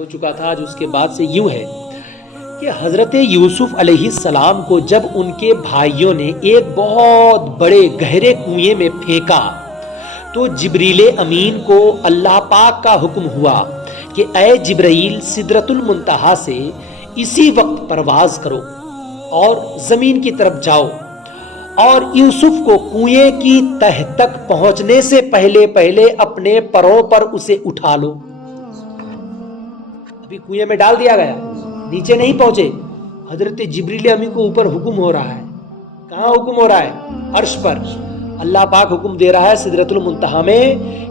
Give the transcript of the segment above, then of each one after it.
ہو چکا تھا آج اس کے بعد سے یوں ہے کہ حضرت یوسف علیہ السلام کو جب ان کے بھائیوں نے ایک بہت بڑے گہرے کنویں میں پھینکا تو جبریل امین کو اللہ پاک کا حکم ہوا کہ اے جبرائیل سدرۃ المنتہا سے اسی وقت پرواز کرو اور زمین کی طرف جاؤ اور یوسف کو کنویں کی تہ تک پہنچنے سے پہلے اپنے پروں پر اسے اٹھا لو. ابھی کنویں میں ڈال دیا گیا, نیچے نہیں پہنچے. حضرت جبریل امین کو اوپر حکم ہو رہا ہے. کہاں حکم ہو رہا ہے؟ عرش پر. اللہ پاک حکم دے رہا ہے سدرۃ المنتہا میں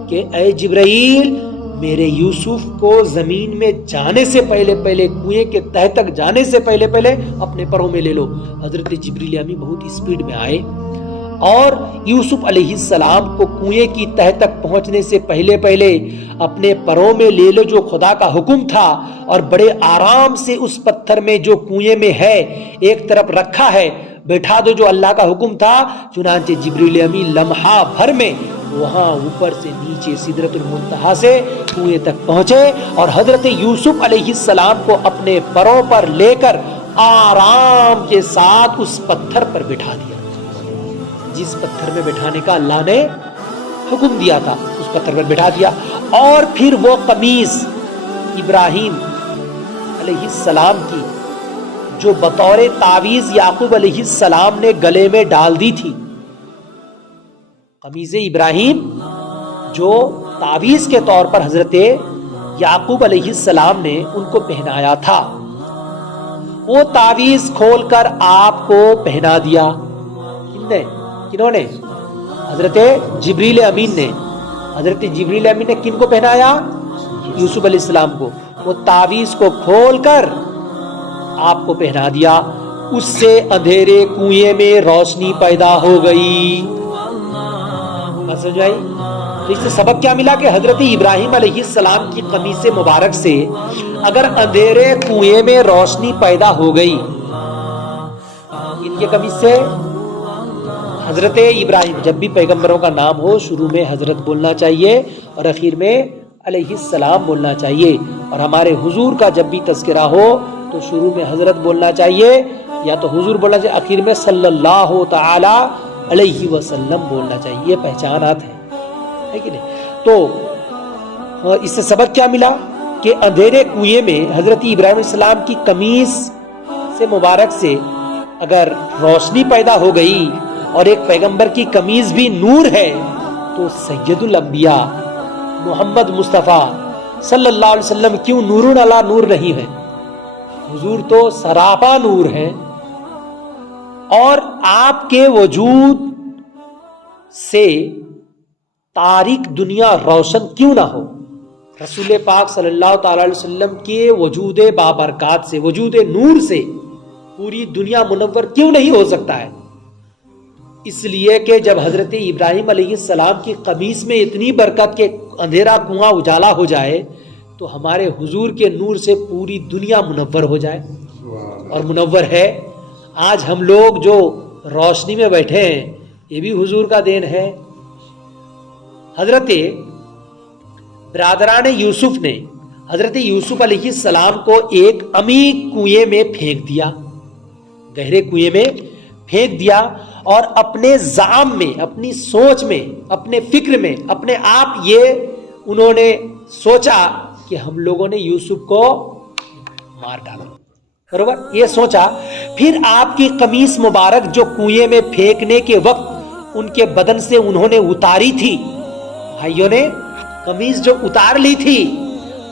کہ اے جبرائیل میرے یوسف کو زمین میں جانے سے پہلے کنویں کے تہ تک جانے سے پہلے اپنے پروں میں لے لو. حضرت جبریل امین بہت اسپیڈ میں آئے اور یوسف علیہ السلام کو کنویں کی تہ تک پہنچنے سے پہلے اپنے پروں میں لے لو جو خدا کا حکم تھا, اور بڑے آرام سے اس پتھر میں جو کنویں میں ہے ایک طرف رکھا ہے بیٹھا دو جو اللہ کا حکم تھا. چنانچہ جبریل امین لمحہ بھر میں وہاں اوپر سے نیچے سدرۃ المنتہا سے کنویں تک پہنچے اور حضرت یوسف علیہ السلام کو اپنے پروں پر لے کر آرام کے ساتھ اس پتھر پر بٹھا دیا جس پتھر میں بٹھانے کا اللہ نے حکم دیا تھا. اس پتھر پر بٹھا دیا اور پھر وہ قمیص ابراہیم علیہ السلام کی جو بطور تعویذ یعقوب علیہ السلام نے گلے میں ڈال دی تھی, قمیض ابراہیم جو تعویذ کے طور پر حضرت یعقوب علیہ السلام نے ان کو پہنایا تھا, وہ تعویذ کھول کر آپ کو پہنا دیا. کنہوں نے؟ حضرت جبریل امین نے. حضرت جبریل امین نے کن کو پہنایا؟ یوسف علیہ السلام کو. وہ تعویذ کو کھول کر آپ کو پہنا دیا. اس سے اندھیرے کنویں میں روشنی پیدا ہو گئی. سمجھائی؟ تو اس سے سبق کیا ملا کہ حضرت ابراہیم علیہ السلام کی قمیص مبارک سے اگر اندھیرے کنویں میں روشنی پیدا ہو گئی, ان کے قمیص سے حضرت ابراہیم. جب بھی پیغمبروں کا نام ہو شروع میں حضرت بولنا چاہیے اور اخیر میں علیہ السلام بولنا چاہیے, اور ہمارے حضور کا جب بھی تذکرہ ہو تو شروع میں حضرت بولنا چاہیے یا تو حضور بولنا چاہیے, آخر میں صلی اللہ تعالی علیہ وسلم بولنا چاہیے. یہ پہچانات ہے کہ نہیں؟ تو اس سے سبق کیا ملا کہ اندھیرے کنویں میں حضرت ابراہیم علیہ السلام کی قمیص سے مبارک سے اگر روشنی پیدا ہو گئی اور ایک پیغمبر کی قمیص بھی نور ہے تو سید الانبیاء محمد مصطفیٰ صلی اللہ علیہ وسلم کیوں نور علی نور نہیں ہے؟ حضور تو سراپا نور ہے, اور آپ کے وجود سے تاریک دنیا روشن کیوں نہ ہو؟ رسول پاک صلی اللہ تعالی علیہ وسلم کے وجود بابرکات سے, وجود نور سے پوری دنیا منور کیوں نہیں ہو سکتا ہے؟ اس لیے کہ جب حضرت ابراہیم علیہ السلام کی قمیص میں اتنی برکت کہ اندھیرا کنواں اجالا ہو جائے تو ہمارے حضور کے نور سے پوری دنیا منور ہو جائے, اور منور ہے. آج ہم لوگ جو روشنی میں بیٹھے ہیں یہ بھی حضور کا دین ہے. حضرت برادران یوسف نے حضرت یوسف علیہ السلام کو ایک عمیق کنویں میں پھینک دیا, گہرے کنویں میں پھینک دیا, اور اپنے زعم میں, اپنی سوچ میں, اپنے فکر میں, اپنے آپ یہ انہوں نے سوچا کہ ہم لوگوں نے یوسف کو مار ڈالا. برابر یہ سوچا. پھر آپ کی قمیص مبارک جو کنویں میں پھینکنے کے وقت ان کے بدن سے انہوں نے اتاری تھی, بھائیوں نے قمیص جو اتار لی تھی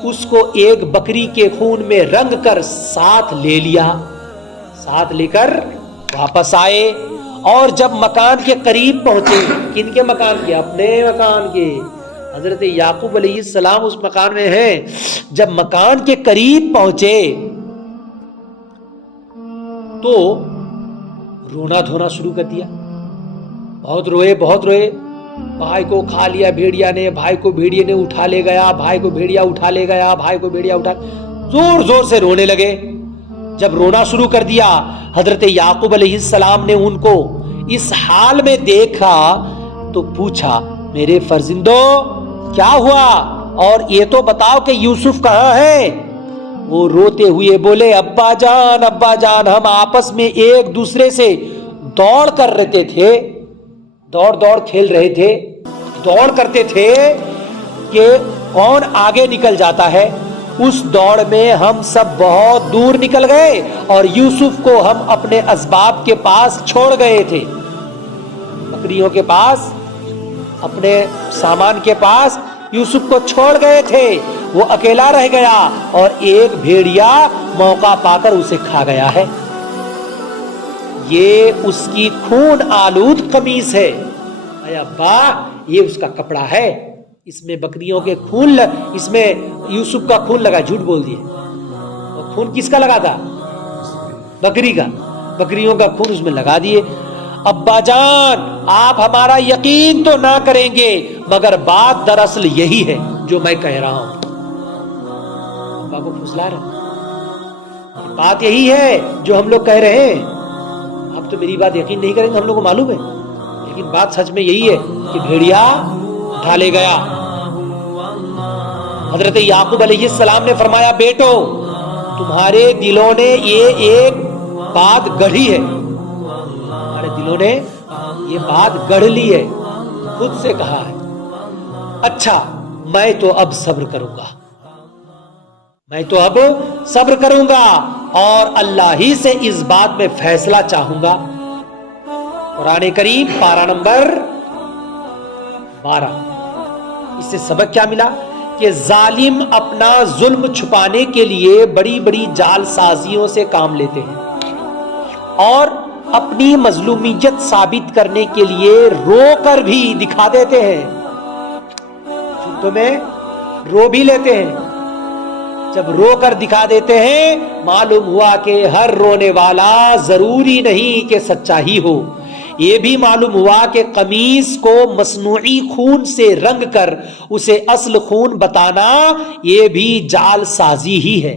اس کو ایک بکری کے خون میں رنگ کر ساتھ لے لیا, ساتھ لے کر واپس آئے. اور جب مکان کے قریب پہنچے, کن کے مکان کے؟ اپنے مکان کے. حضرت یعقوب علیہ السلام اس مکان میں ہیں. جب مکان کے قریب پہنچے تو رونا دھونا شروع کر دیا. بہت روئے, بہت روئے. بھائی کو کھا لیا بھیڑیا نے, بھائی کو بھیڑیے نے اٹھا لے گیا, بھائی کو بھیڑیا اٹھا لے گیا, بھائی کو بھیڑیا اٹھا, زور زور سے رونے لگے. جب رونا شروع کر دیا حضرت یعقوب علیہ السلام نے ان کو اس حال میں دیکھا تو پوچھا, میرے فرزندوں کیا ہوا؟ اور یہ تو بتاؤ کہ یوسف کہاں ہے؟ وہ روتے ہوئے بولے ابا جان ہم آپس میں ایک دوسرے سے دوڑ کر رہتے تھے, دوڑ کھیل رہے تھے, دوڑ کرتے تھے کہ کون آگے نکل جاتا ہے. اس دوڑ میں ہم سب بہت دور نکل گئے اور یوسف کو ہم اپنے اسباب کے پاس چھوڑ گئے تھے, بکریوں کے پاس, اپنے سامان کے پاس یوسف کو چھوڑ گئے تھے. وہ اکیلا رہ گیا اور ایک بھیڑیا موقع پا کر اسے کھا گیا ہے. یہ اس کی خون آلود قمیص ہے. اے ابا یہ اس کا کپڑا ہے, اس میں بکریوں کے خون اس میں یوسف کا خون لگا. جھوٹ بول دیے. اور خون کس کا لگا تھا؟ بکری کا. بکریوں کا خون اس میں لگا دیے. ابا جان آپ ہمارا یقین تو نہ کریں گے مگر بات دراصل یہی ہے جو میں کہہ رہا ہوں. ابا کو پھسلا رہا, بات یہی ہے جو ہم لوگ کہہ رہے ہیں. آپ تو میری بات یقین نہیں کریں گے, ہم لوگ کو معلوم ہے, لیکن بات سچ میں یہی ہے کہ بھیڑیا ڈھالے گیا. حضرت یعقوب علیہ السلام نے فرمایا بیٹو تمہارے دلوں نے یہ ایک بات گڑھی ہے, تمہارے دلوں نے یہ بات گڑھ لی ہے, خود سے کہا ہے. اچھا میں تو اب صبر کروں گا, میں تو اب صبر کروں گا اور اللہ ہی سے اس بات میں فیصلہ چاہوں گا. قرآن کریم پارہ نمبر 12. اس سے سبق کیا ملا کہ ظالم اپنا ظلم چھپانے کے لیے بڑی بڑی جال سازیوں سے کام لیتے ہیں اور اپنی مظلومیت ثابت کرنے کے لیے رو کر بھی دکھا دیتے ہیں. چھٹوں میں رو بھی لیتے ہیں. جب رو کر دکھا دیتے ہیں معلوم ہوا کہ ہر رونے والا ضروری نہیں کہ سچا ہی ہو. یہ بھی معلوم ہوا کہ قمیص کو مصنوعی خون سے رنگ کر اسے اصل خون بتانا یہ بھی جال سازی ہی ہے.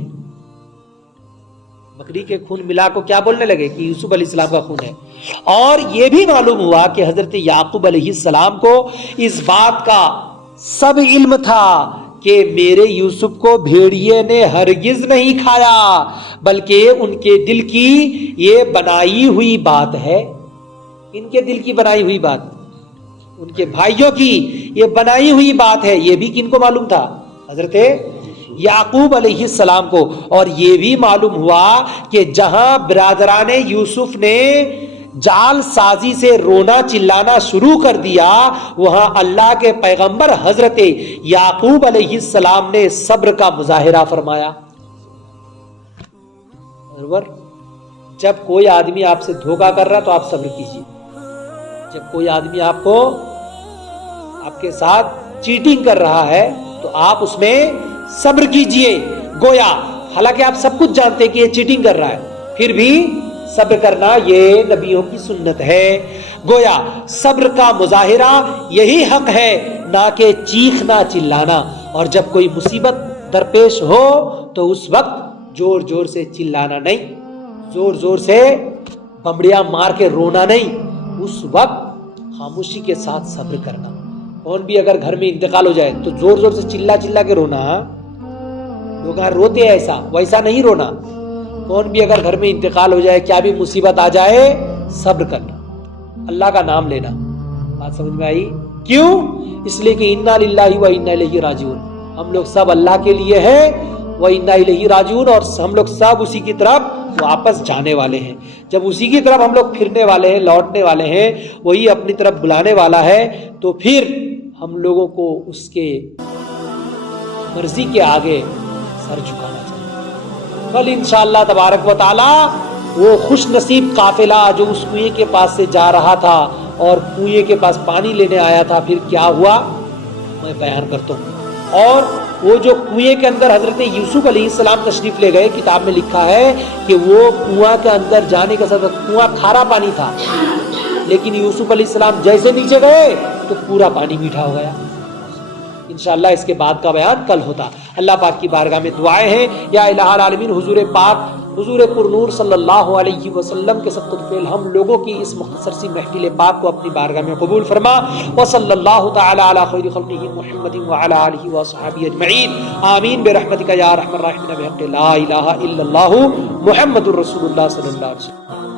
بکری کے خون ملا کو کیا بولنے لگے کہ یوسف علیہ السلام کا خون ہے. اور یہ بھی معلوم ہوا کہ حضرت یعقوب علیہ السلام کو اس بات کا سب علم تھا کہ میرے یوسف کو بھیڑیے نے ہرگز نہیں کھایا بلکہ ان کے دل کی یہ بنائی ہوئی بات ہے. ان کے دل کی بنائی ہوئی بات, ان کے بھائیوں کی یہ بنائی ہوئی بات ہے. یہ بھی کن کو معلوم تھا؟ حضرت یعقوب علیہ السلام کو. اور یہ بھی معلوم ہوا کہ جہاں برادران یوسف نے جال سازی سے رونا چلانا شروع کر دیا وہاں اللہ کے پیغمبر حضرت یعقوب علیہ السلام نے صبر کا مظاہرہ فرمایا. جب کوئی آدمی آپ سے دھوکہ کر رہا تو آپ صبر کیجیے. جب کوئی آدمی آپ کو آپ کے ساتھ چیٹنگ کر رہا ہے تو آپ اس میں صبر کیجیے. گویا حالانکہ آپ سب کچھ جانتے کہ یہ چیٹنگ کر رہا ہے پھر بھی صبر کرنا یہ نبیوں کی سنت ہے. گویا صبر کا مظاہرہ یہی حق ہے نہ کہ چیخنا چلانا. اور جب کوئی مصیبت درپیش ہو تو اس وقت زور زور سے چلانا نہیں, زور زور سے بمبڑیاں مار کے رونا نہیں, اس وقت خاموشی کے ساتھ صبر کرنا. کون بھی اگر گھر میں انتقال ہو جائے تو زور زور سے چلا کے رونا. لوگ روتے ہیں ایسا, ویسا نہیں رونا. کون بھی اگر گھر میں انتقال ہو جائے, کیا بھی مصیبت آ جائے, صبر کرنا, اللہ کا نام لینا. بات سمجھ میں آئی؟ کیوں؟ اس لیے کہ انا للہ و انا الیہ راجعون. ہم لوگ سب اللہ کے لیے ہیں و انا الیہ راجعون, اور ہم لوگ سب اسی کی طرف واپس جانے والے ہیں. جب اسی کی طرف ہم لوگ پھرنے والے ہیں, لوٹنے والے ہیں, وہی اپنی طرف بلانے والا ہے, تو پھر ہم لوگوں کو اس کے مرضی کے آگے سر جھکانا چاہیے. کل انشاءاللہ تبارک و تعالی وہ خوش نصیب قافلہ جو اس کنویں کے پاس سے جا رہا تھا اور کنویں کے پاس پانی لینے آیا تھا, پھر کیا ہوا میں بیان کرتا ہوں. اور وہ جو کنویں کے اندر حضرت یوسف علیہ السلام تشریف لے گئے, کتاب میں لکھا ہے کہ وہ کنواں کے اندر جانے کا سبب, کنواں کھارا پانی تھا لیکن یوسف علیہ السلام جیسے نیچے گئے تو پورا پانی میٹھا ہو گیا. انشاءاللہ اس کے بعد کا بیان کل ہوتا. اللہ پاک کی بارگاہ میں دعائیں ہیں, یا الہ العالمین حضور پاک حضور پر نور صلی اللہ علیہ وسلم کے صدقۃ فعل ہم لوگوں کی اس مختصر سی محفل پاک کو اپنی بارگاہ میں قبول فرما، وصلی اللہ تعالی علی خیر خلقہ محمد وعلی آلہ وصحبہ اجمعین، آمین برحمتک یا ارحم الراحمین، بحق لا الہ الا اللہ محمد الرسول اللہ صلی اللہ علیہ وسلم۔